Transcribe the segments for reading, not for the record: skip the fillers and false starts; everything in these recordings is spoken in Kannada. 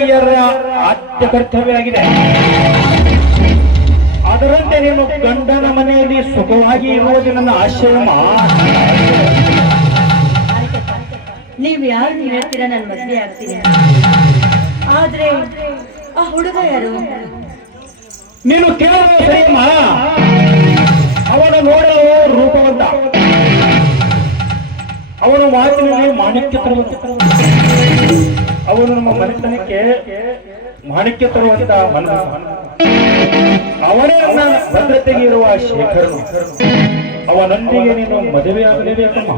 ತಾಯಿಯರ ಆದ್ಯ ಕರ್ತವ್ಯ ಆಗಿದೆ. ಅದರಂತೆ ನೀನು ಗಂಡನ ಮನೆಯಲ್ಲಿ ಸುಖವಾಗಿ ಇರುವುದು ನನ್ನ ಆಶಯ. ನೀವು ಯಾರು ಹೇಳ್ತೀರಾ ನಾನು ಮದುವೆ ಆಗ್ತೀನಿ, ಆದ್ರೆ ಆ ಹುಡುಗ ಯಾರು? ನೀನು ಕೇಳಲು ಸರಿಯಮ್ಮ. ಅವನು ನೋಡಲು ರೂಪವಂತ, ಅವನು ಮಾತಿನಲ್ಲಿ ಮಾಣಿಕ್ಯ ತರುವಂತ, ಅವನು ನಮ್ಮ ಮನೆತನಕ್ಕೆ ಮಾಣಿಕ್ಯ ತರುವಂತ ಅವನೇ ನನ್ನ ಭದ್ರತೆಗೆ ಇರುವ ಶೇಖರನು. ಅವನೊಂದಿಗೆ ನೀನು ಮದುವೆ ಆಗಲೇಬೇಕಮ್ಮ.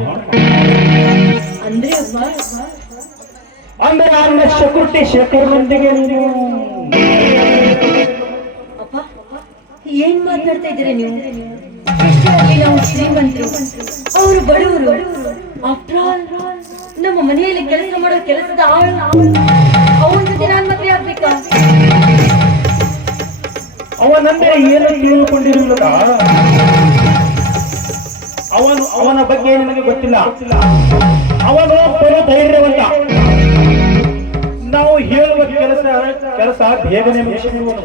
ಅಂದ್ರೆ ನನ್ನ ಸೆಕ್ಯೂರಿಟಿ ಶೇಖರನೊಂದಿಗೆ ನೀನು ಅಪ್ಪ ಏನ್ ಮಾತಾಡ್ತಾ ಇದ್ದೀರಾ ನೀವು? ನಾವು ಶ್ರೀಮಂತರು, ಅವರು ಬಡವರು. ಆಫ್ಟರ್ ಆಲ್ ನಮ್ಮ ಮನೆಯಲ್ಲಿ ಕೆಲಸ ಮಾಡೋ ಕೆಲಸದ ಅವನ ಜೊತೆ ನಾನು ಮದುವೆ ಆಗ್ಬೇಕಾ? ಅವನಂದ್ರೆ ಏನು ತಿಳಿದುಕೊಂಡಿರುವುದ? ಅವನ ಬಗ್ಗೆ ನನಗೆ ಗೊತ್ತಿಲ್ಲ. ಅವನು ಬರೋ ಧೈರ್ಯವಂತ. ನಾವು ಹೇಳುವ ಕೆಲಸ ಬೇಗನೆ ಮುಗಿಸಿರುವನು.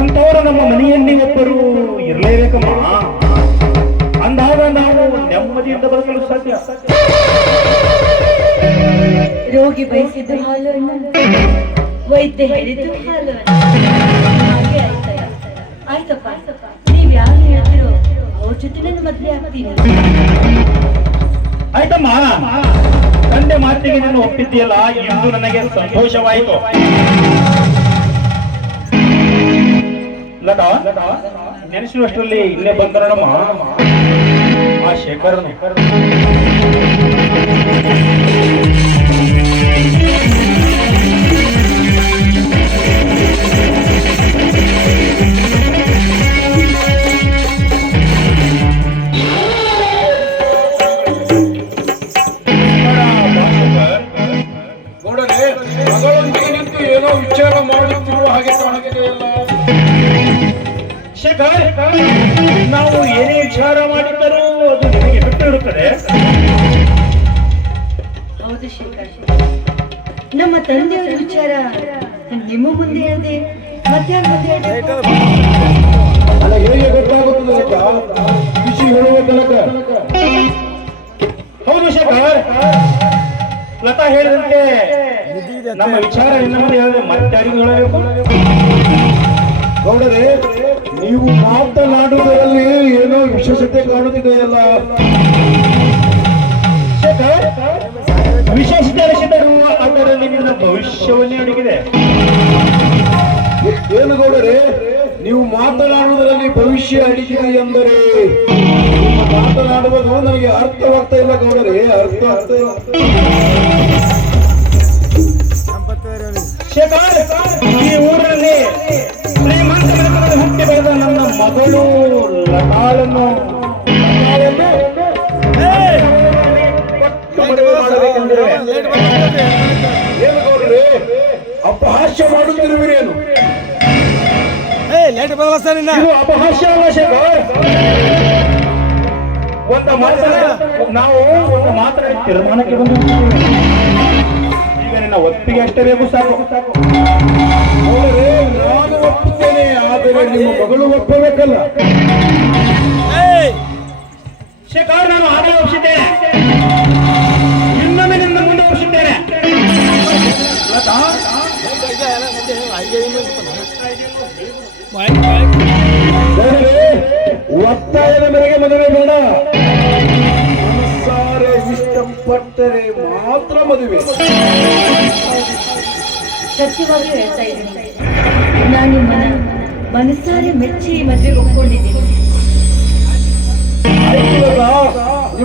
ಅಂಥವರು ನಮ್ಮ ಮನೆಯಲ್ಲಿ ಒಬ್ಬರು ಇರಲೇಬೇಕಮ್ಮ. ಅಂದಾಗ ನಾವು ನೆಮ್ಮದಿಯಿಂದ ಬದುಕಲು ಸಾಧ್ಯ. ರೋಗಿ ಬಯಸಿದ್ದು ಹಾಲು, ವೈದ್ಯ ಹೇಳಿದ್ದು ಹಾಲು. ಹಾಗೆ ಆಯ್ತಪ್ಪ, ನೀವ್ ಯಾರು ಹೇಳ್ತಿರೋ ಅವ್ರ ಜೊತೆ ನನ್ನ ಮದ್ವೆ ಆಗ್ತೀನಿ. ಆಯ್ತಮ್ಮ, ತಂದೆ ಮಾತಿಗೆ ನೀನು ಒಪ್ಪಿದ್ದೀಯಲ್ಲ, ಇಂದು ನನಗೆ ಸಂತೋಷವಾಯಿತು. ಲತಾ, ನೆನೆಸುವಷ್ಟರಲ್ಲಿ ಇಲ್ಲೇ ಬಂದರಮ್ಮ ಆ ಶೇಖರನು. ಮಗಳೊಂದಿಗೆ ನಿಂತು ಏನೋ ವಿಚಾರ ಮಾಡುತ್ತಿರುವ ಹಾಗೆ ಕಾಣುತ್ತಿದೆಯಲ್ಲ. ಶೇಖರ್, ನಾವು ಏನೇ ವಿಚಾರ ಮಾಡಿದ್ದರೂ ಅದು ನಿಮಗೆ ಬಿಟ್ಟು ಇರುತ್ತದೆ. ಹೌದು ಶೇಖರ್, ನಮ್ಮ ತಂದೆಯವರ ವಿಚಾರ ನಿಮ್ಮ ಮುಂದೆ ಹೇಳಿದೆ, ಮಧ್ಯಾಹ್ನ ಅಲ್ಲ, ಹೇಗೆ ಗೊತ್ತಾಗುತ್ತದೆ ಖುಷಿ ಹೇಳುವ ತನಕ? ಹೌದು ಶೇಖರ್, ಲತಾ ಹೇಳಿದಂತೆ ನಮ್ಮ ವಿಚಾರ ಇನ್ನ ಮುಂದೆ ಹೇಳಿದ್ರೆ ಮತ್ತೆ ಯಾರಿಗೂ ಹೇಳಬೇಕು? ಗೌಡರೇ, ನೀವು ಮಾತನಾಡುವುದರಲ್ಲಿ ಏನೋ ವಿಶೇಷತೆ ಕಾಣುತ್ತಿದೆಯಲ್ಲ. ಶೇಖರ್, ವಿಶೇಷತೆ ಅನಿಸಿದರು ಅದರಲ್ಲಿ ನಿನ್ನ ಭವಿಷ್ಯವನ್ನೇ ಅಡಗಿದೆ. ಏನು ಗೌಡರೇ, ನೀವು ಮಾತನಾಡುವುದರಲ್ಲಿ ಭವಿಷ್ಯ ಅಡಗಿದೆ ಎಂದರೆ ಮಾತನಾಡುವುದು ನನಗೆ ಅರ್ಥವಾಗ್ತಾ ಇಲ್ಲ ಗೌಡರೇ, ಅರ್ಥವಾಗ್ತಾ ಇಲ್ಲ. ಶೇಖರ್, ಈ ಊರಲ್ಲಿ ಶ್ರೀಮಂತ ಮನೆತನದಲ್ಲಿ ಹುಟ್ಟಿ ಬೆಳೆದ ನನ್ನ ಮಗಳು ಲತಾಳನ್ನು ಏನು ಗೌಡರೇ, ಅಪಹಾಸ್ಯ ಮಾಡುತ್ತಿರುವಿರೇನು? ಇದು ಅಪಹಾಸ್ಯ ಅಲ್ಲ ಶೇಖರ್. ನಾವು ಒಂದು ಮಾತನಾಡಿ ತೀರ್ಮಾನಕ್ಕೆ ಬಂದಿದ್ದೀವಿ. ಈಗ ನಿನ್ನ ಒಪ್ಪಿಗೆ ಅಷ್ಟೇ ಬೇಕು, ಸಾಕು. ಗೌಡರೇ, ನಾನು ಒಪ್ಪುತ್ತೇನೆ, ಆದರೆ ನಿಮ್ಮ ಮಗಳು ಒಪ್ಪಬೇಕಲ್ಲ. ಶೇಖರ್, ನಾನು ಆಗಲೇ ಒಪ್ಪಿಸಿದ್ದೇನೆ, ಇನ್ನೊಮ್ಮೆ ನಿನ್ನ ಮುಂದೆ ಒಪ್ಪಿಸಿದ್ದೇನೆ. ಒತ್ತಾಯದ ಮೇರೆಗೆ ಮದುವೆ ಬೇಡ, ಮನಸ್ಸಾರೆ ಇಷ್ಟಪಟ್ಟರೆ ಮಾತ್ರ ಮದುವೆ. ಸತ್ಯವಾಗಿ ಹೇಳ್ತಾ ಇದ್ದೀನಿ, ನಾನು ಮನಸ್ಸಾರೆ ಮೆಚ್ಚಿ ಮದುವೆಗೆ ಒಪ್ಕೊಂಡಿದ್ದೀನಿ. ಆಯ್ತು